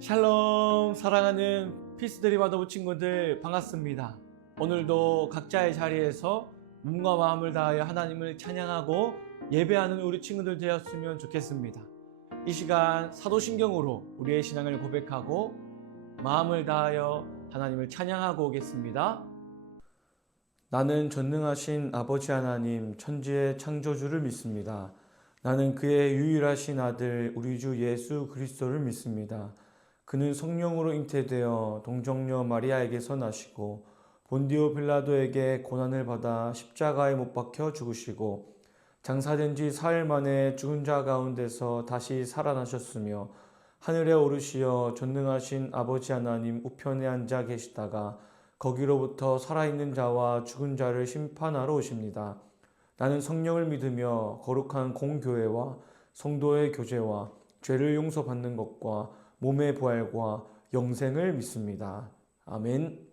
샬롬, 사랑하는 피스드림 와더부 친구들 반갑습니다. 오늘도 각자의 자리에서 몸과 마음을 다하여 하나님을 찬양하고 예배하는 우리 친구들 되었으면 좋겠습니다. 이 시간 사도신경으로 우리의 신앙을 고백하고 마음을 다하여 하나님을 찬양하고 오겠습니다. 나는 전능하신 아버지 하나님 천지의 창조주를 믿습니다. 나는 그의 유일하신 아들 우리 주 예수 그리스도를 믿습니다. 그는 성령으로 잉태되어 동정녀 마리아에게서 나시고 본디오 빌라도에게 고난을 받아 십자가에 못 박혀 죽으시고 장사된 지 사흘 만에 죽은 자 가운데서 다시 살아나셨으며 하늘에 오르시어 전능하신 아버지 하나님 우편에 앉아 계시다가 거기로부터 살아있는 자와 죽은 자를 심판하러 오십니다. 나는 성령을 믿으며 거룩한 공교회와 성도의 교제와 죄를 용서받는 것과 몸의 부활과 영생을 믿습니다. 아멘.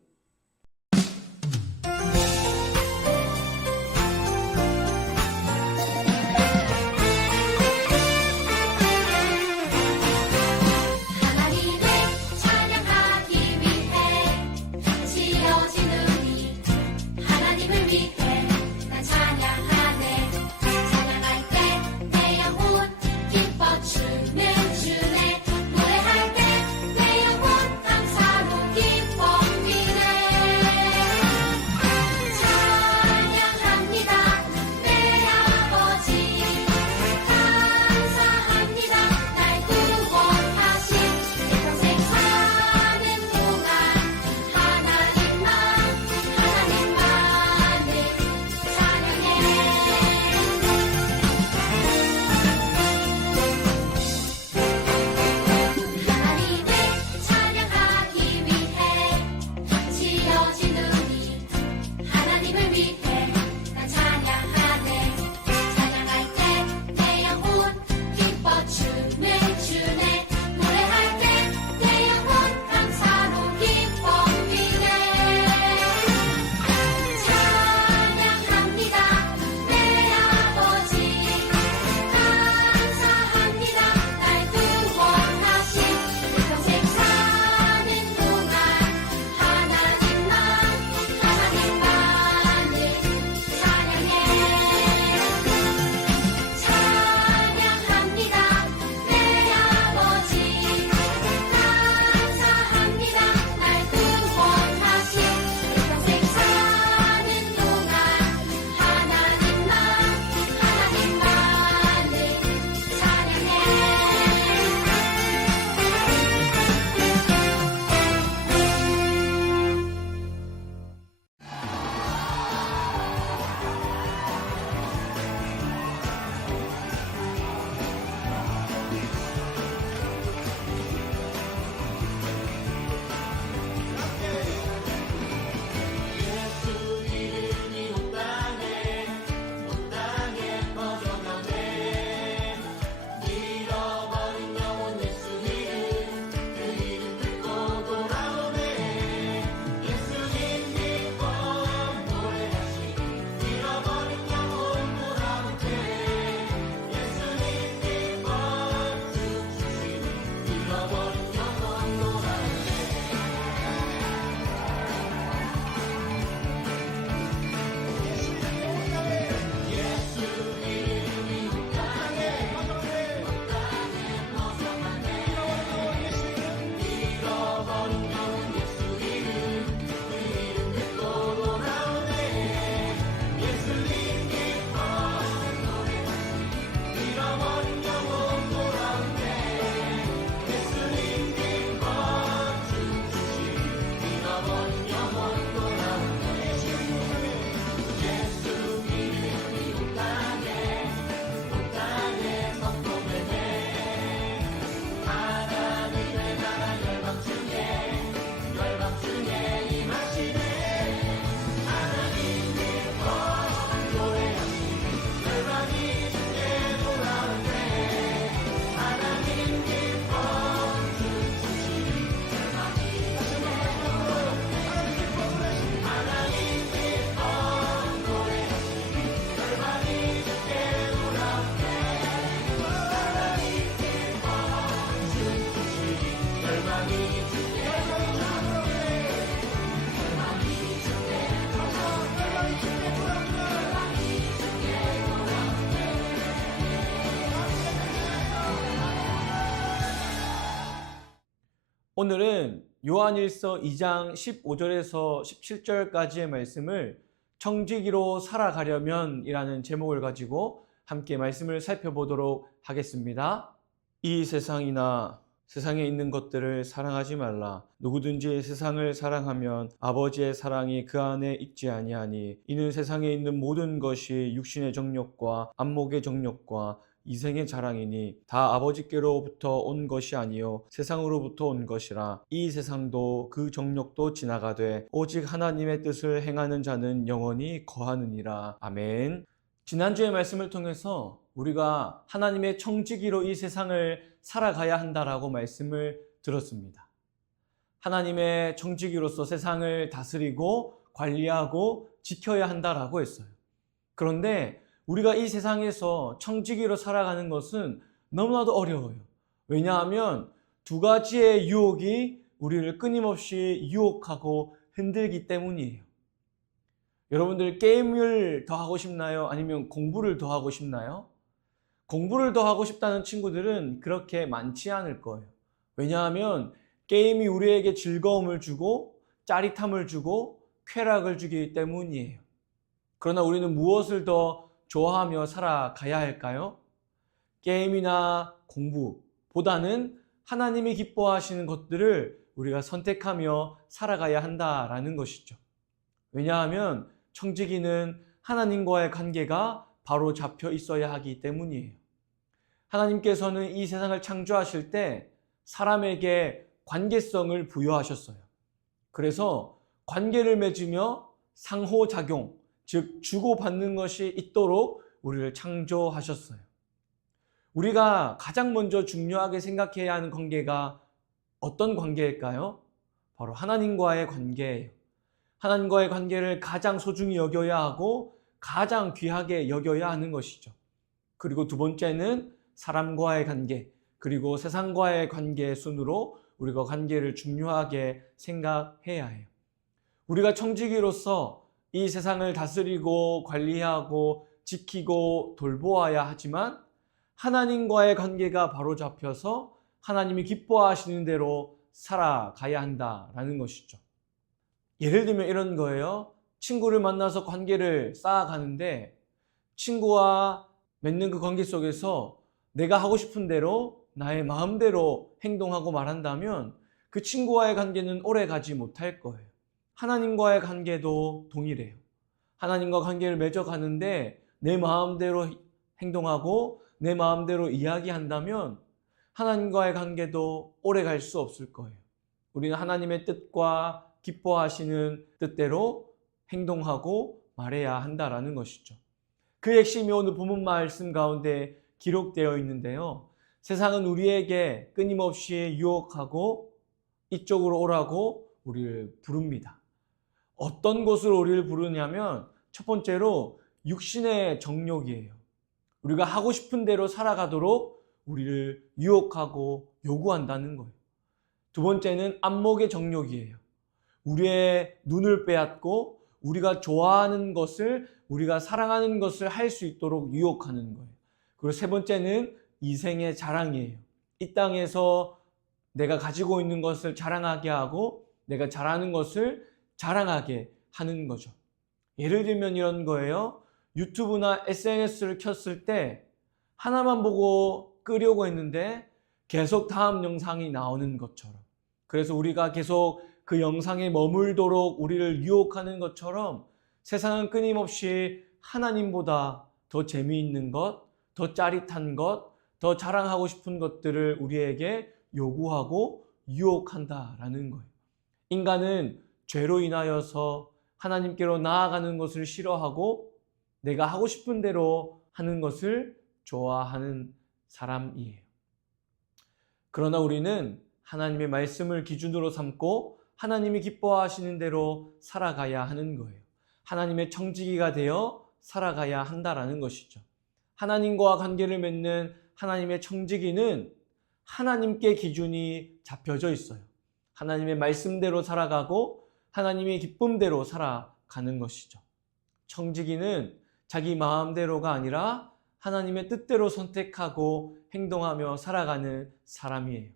주네 노래할 때 내 영혼 감사로 기뻐합니다. 오늘은 요한일서 2장 15절에서 17절까지의 말씀을 청지기로 살아가려면 이라는 제목을 가지고 함께 말씀을 살펴보도록 하겠습니다. 이 세상이나 세상에 있는 것들을 사랑하지 말라. 누구든지 세상을 사랑하면 아버지의 사랑이 그 안에 있지 아니하니 이는 세상에 있는 모든 것이 육신의 정욕과 안목의 정욕과 이생의 자랑이니 다 아버지께로부터 온 것이 아니요 세상으로부터 온 것이라. 이 세상도 그 정욕도 지나가되 오직 하나님의 뜻을 행하는 자는 영원히 거하느니라. 아멘. 지난주의 말씀을 통해서 우리가 하나님의 청지기로 이 세상을 살아가야 한다라고 말씀을 들었습니다. 하나님의 청지기로서 세상을 다스리고 관리하고 지켜야 한다라고 했어요. 그런데 우리가 이 세상에서 청지기로 살아가는 것은 너무나도 어려워요. 왜냐하면 두 가지의 유혹이 우리를 끊임없이 유혹하고 흔들기 때문이에요. 여러분들 게임을 더 하고 싶나요? 아니면 공부를 더 하고 싶나요? 공부를 더 하고 싶다는 친구들은 그렇게 많지 않을 거예요. 왜냐하면 게임이 우리에게 즐거움을 주고 짜릿함을 주고 쾌락을 주기 때문이에요. 그러나 우리는 무엇을 더 좋아하며 살아가야 할까요? 게임이나 공부보다는 하나님이 기뻐하시는 것들을 우리가 선택하며 살아가야 한다라는 것이죠. 왜냐하면 청지기는 하나님과의 관계가 바로 잡혀 있어야 하기 때문이에요. 하나님께서는 이 세상을 창조하실 때 사람에게 관계성을 부여하셨어요. 그래서 관계를 맺으며 상호작용, 즉 주고받는 것이 있도록 우리를 창조하셨어요. 우리가 가장 먼저 중요하게 생각해야 하는 관계가 어떤 관계일까요? 바로 하나님과의 관계예요. 하나님과의 관계를 가장 소중히 여겨야 하고 가장 귀하게 여겨야 하는 것이죠. 그리고 두 번째는 사람과의 관계, 그리고 세상과의 관계 순으로 우리가 관계를 중요하게 생각해야 해요. 우리가 청지기로서 이 세상을 다스리고 관리하고 지키고 돌보아야 하지만 하나님과의 관계가 바로 잡혀서 하나님이 기뻐하시는 대로 살아가야 한다라는 것이죠. 예를 들면 이런 거예요. 친구를 만나서 관계를 쌓아가는데 친구와 맺는 그 관계 속에서 내가 하고 싶은 대로 나의 마음대로 행동하고 말한다면 그 친구와의 관계는 오래 가지 못할 거예요. 하나님과의 관계도 동일해요. 하나님과 관계를 맺어가는데 내 마음대로 행동하고 내 마음대로 이야기한다면 하나님과의 관계도 오래 갈 수 없을 거예요. 우리는 하나님의 뜻과 기뻐하시는 뜻대로 행동하고 말해야 한다라는 것이죠. 그 핵심이 오늘 본문 말씀 가운데 기록되어 있는데요. 세상은 우리에게 끊임없이 유혹하고 이쪽으로 오라고 우리를 부릅니다. 어떤 곳으로 우리를 부르냐면 첫 번째로 육신의 정욕이에요. 우리가 하고 싶은 대로 살아가도록 우리를 유혹하고 요구한다는 거예요. 두 번째는 안목의 정욕이에요. 우리의 눈을 빼앗고 우리가 좋아하는 것을, 우리가 사랑하는 것을 할 수 있도록 유혹하는 거예요. 그리고 세 번째는 이생의 자랑이에요. 이 땅에서 내가 가지고 있는 것을 자랑하게 하고 내가 잘하는 것을 자랑하게 하는 거죠. 예를 들면 이런 거예요. 유튜브나 SNS를 켰을 때 하나만 보고 끄려고 했는데 계속 다음 영상이 나오는 것처럼, 그래서 우리가 계속 그 영상에 머물도록 우리를 유혹하는 것처럼 세상은 끊임없이 하나님보다 더 재미있는 것, 더 짜릿한 것, 더 자랑하고 싶은 것들을 우리에게 요구하고 유혹한다라는 거예요. 인간은 죄로 인하여서 하나님께로 나아가는 것을 싫어하고 내가 하고 싶은 대로 하는 것을 좋아하는 사람이에요. 그러나 우리는 하나님의 말씀을 기준으로 삼고 하나님이 기뻐하시는 대로 살아가야 하는 거예요. 하나님의 청지기가 되어 살아가야 한다라는 것이죠. 하나님과 관계를 맺는 하나님의 청지기는 하나님께 기준이 잡혀져 있어요. 하나님의 말씀대로 살아가고 하나님의 기쁨대로 살아가는 것이죠. 청지기는 자기 마음대로가 아니라 하나님의 뜻대로 선택하고 행동하며 살아가는 사람이에요.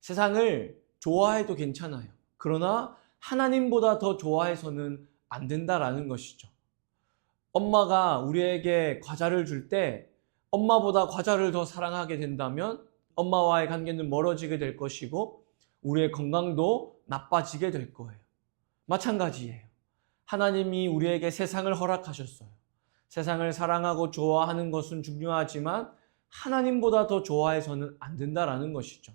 세상을 좋아해도 괜찮아요. 그러나 하나님보다 더 좋아해서는 안 된다라는 것이죠. 엄마가 우리에게 과자를 줄 때 엄마보다 과자를 더 사랑하게 된다면 엄마와의 관계는 멀어지게 될 것이고 우리의 건강도 나빠지게 될 거예요. 마찬가지예요. 하나님이 우리에게 세상을 허락하셨어요. 세상을 사랑하고 좋아하는 것은 중요하지만 하나님보다 더 좋아해서는 안 된다라는 것이죠.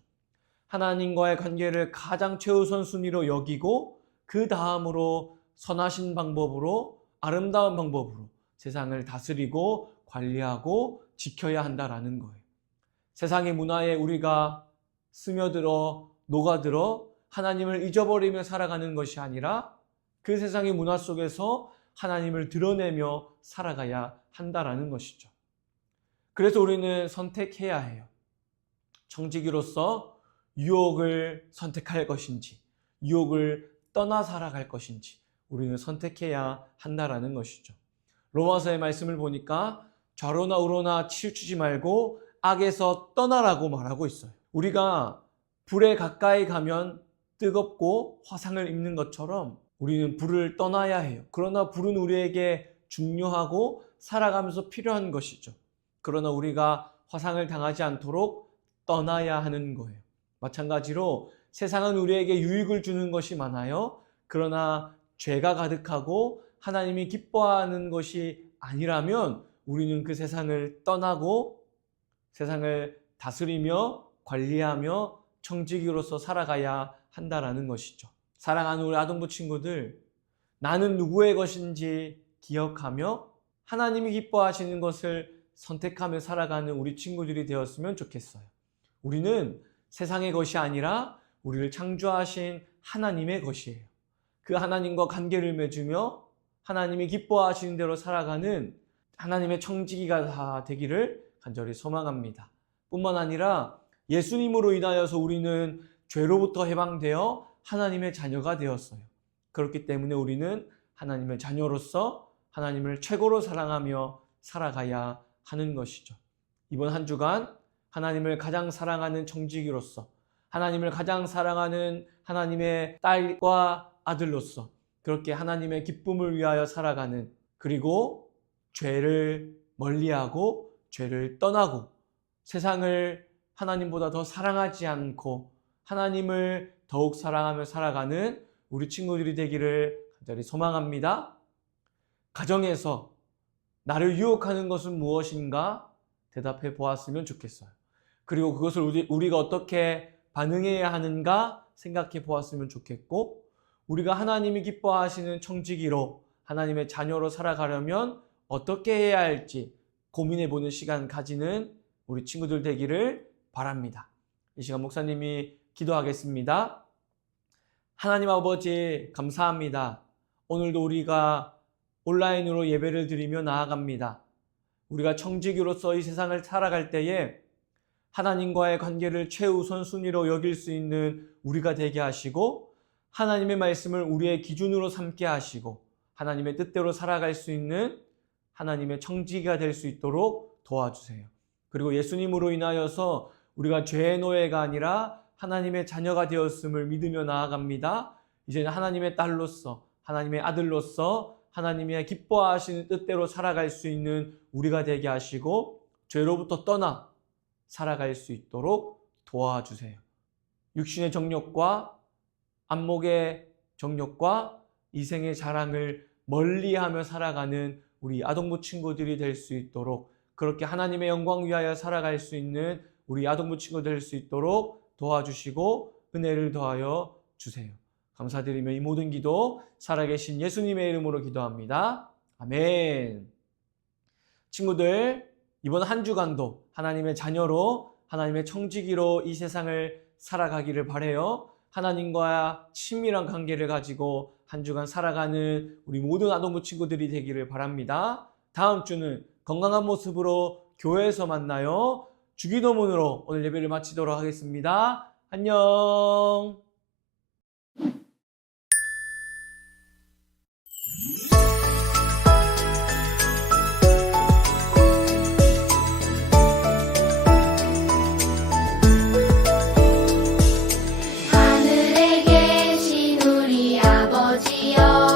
하나님과의 관계를 가장 최우선 순위로 여기고 그 다음으로 선하신 방법으로 아름다운 방법으로 세상을 다스리고 관리하고 지켜야 한다라는 거예요. 세상의 문화에 우리가 스며들어 녹아들어 하나님을 잊어버리며 살아가는 것이 아니라 그 세상의 문화 속에서 하나님을 드러내며 살아가야 한다라는 것이죠. 그래서 우리는 선택해야 해요. 청지기로서 유혹을 선택할 것인지 유혹을 떠나 살아갈 것인지 우리는 선택해야 한다라는 것이죠. 로마서의 말씀을 보니까 좌로나 우로나 치우치지 말고 악에서 떠나라고 말하고 있어요. 우리가 불에 가까이 가면 뜨겁고 화상을 입는 것처럼 우리는 불을 떠나야 해요. 그러나 불은 우리에게 중요하고 살아가면서 필요한 것이죠. 그러나 우리가 화상을 당하지 않도록 떠나야 하는 거예요. 마찬가지로 세상은 우리에게 유익을 주는 것이 많아요. 그러나 죄가 가득하고 하나님이 기뻐하는 것이 아니라면 우리는 그 세상을 떠나고 세상을 다스리며 관리하며 청지기로서 살아가야 한다라는 것이죠. 사랑하는 우리 아동부 친구들, 나는 누구의 것인지 기억하며 하나님이 기뻐하시는 것을 선택하며 살아가는 우리 친구들이 되었으면 좋겠어요. 우리는 세상의 것이 아니라 우리를 창조하신 하나님의 것이에요. 그 하나님과 관계를 맺으며 하나님이 기뻐하시는 대로 살아가는 하나님의 청지기가 다 되기를 간절히 소망합니다. 뿐만 아니라 예수님으로 인하여서 우리는 죄로부터 해방되어 하나님의 자녀가 되었어요. 그렇기 때문에 우리는 하나님의 자녀로서 하나님을 최고로 사랑하며 살아가야 하는 것이죠. 이번 한 주간 하나님을 가장 사랑하는 청지기로서 하나님을 가장 사랑하는 하나님의 딸과 아들로서 그렇게 하나님의 기쁨을 위하여 살아가는, 그리고 죄를 멀리하고 죄를 떠나고 세상을 하나님보다 더 사랑하지 않고 하나님을 더욱 사랑하며 살아가는 우리 친구들이 되기를 간절히 소망합니다. 가정에서 나를 유혹하는 것은 무엇인가 대답해 보았으면 좋겠어요. 그리고 그것을 우리가 어떻게 반응해야 하는가 생각해 보았으면 좋겠고, 우리가 하나님이 기뻐하시는 청지기로 하나님의 자녀로 살아가려면 어떻게 해야 할지 고민해 보는 시간 가지는 우리 친구들 되기를 바랍니다. 이 시간 목사님이 기도하겠습니다. 하나님 아버지 감사합니다. 오늘도 우리가 온라인으로 예배를 드리며 나아갑니다. 우리가 청지기로서 이 세상을 살아갈 때에 하나님과의 관계를 최우선순위로 여길 수 있는 우리가 되게 하시고, 하나님의 말씀을 우리의 기준으로 삼게 하시고 하나님의 뜻대로 살아갈 수 있는 하나님의 청지기가 될 수 있도록 도와주세요. 그리고 예수님으로 인하여서 우리가 죄의 노예가 아니라 하나님의 자녀가 되었음을 믿으며 나아갑니다. 이제는 하나님의 딸로서 하나님의 아들로서 하나님의 기뻐하시는 뜻대로 살아갈 수 있는 우리가 되게 하시고 죄로부터 떠나 살아갈 수 있도록 도와주세요. 육신의 정욕과 안목의 정욕과 이생의 자랑을 멀리하며 살아가는 우리 아동부 친구들이 될 수 있도록, 그렇게 하나님의 영광 위하여 살아갈 수 있는 우리 아동부 친구들 될 수 있도록 도와주시고 은혜를 더하여 주세요. 감사드리며 이 모든 기도 살아계신 예수님의 이름으로 기도합니다. 아멘. 친구들, 이번 한 주간도 하나님의 자녀로 하나님의 청지기로 이 세상을 살아가기를 바라요. 하나님과 친밀한 관계를 가지고 한 주간 살아가는 우리 모든 아동부 친구들이 되기를 바랍니다. 다음 주는 건강한 모습으로 교회에서 만나요. 주기도문으로 오늘 예배를 마치도록 하겠습니다. 안녕. 하늘 라디오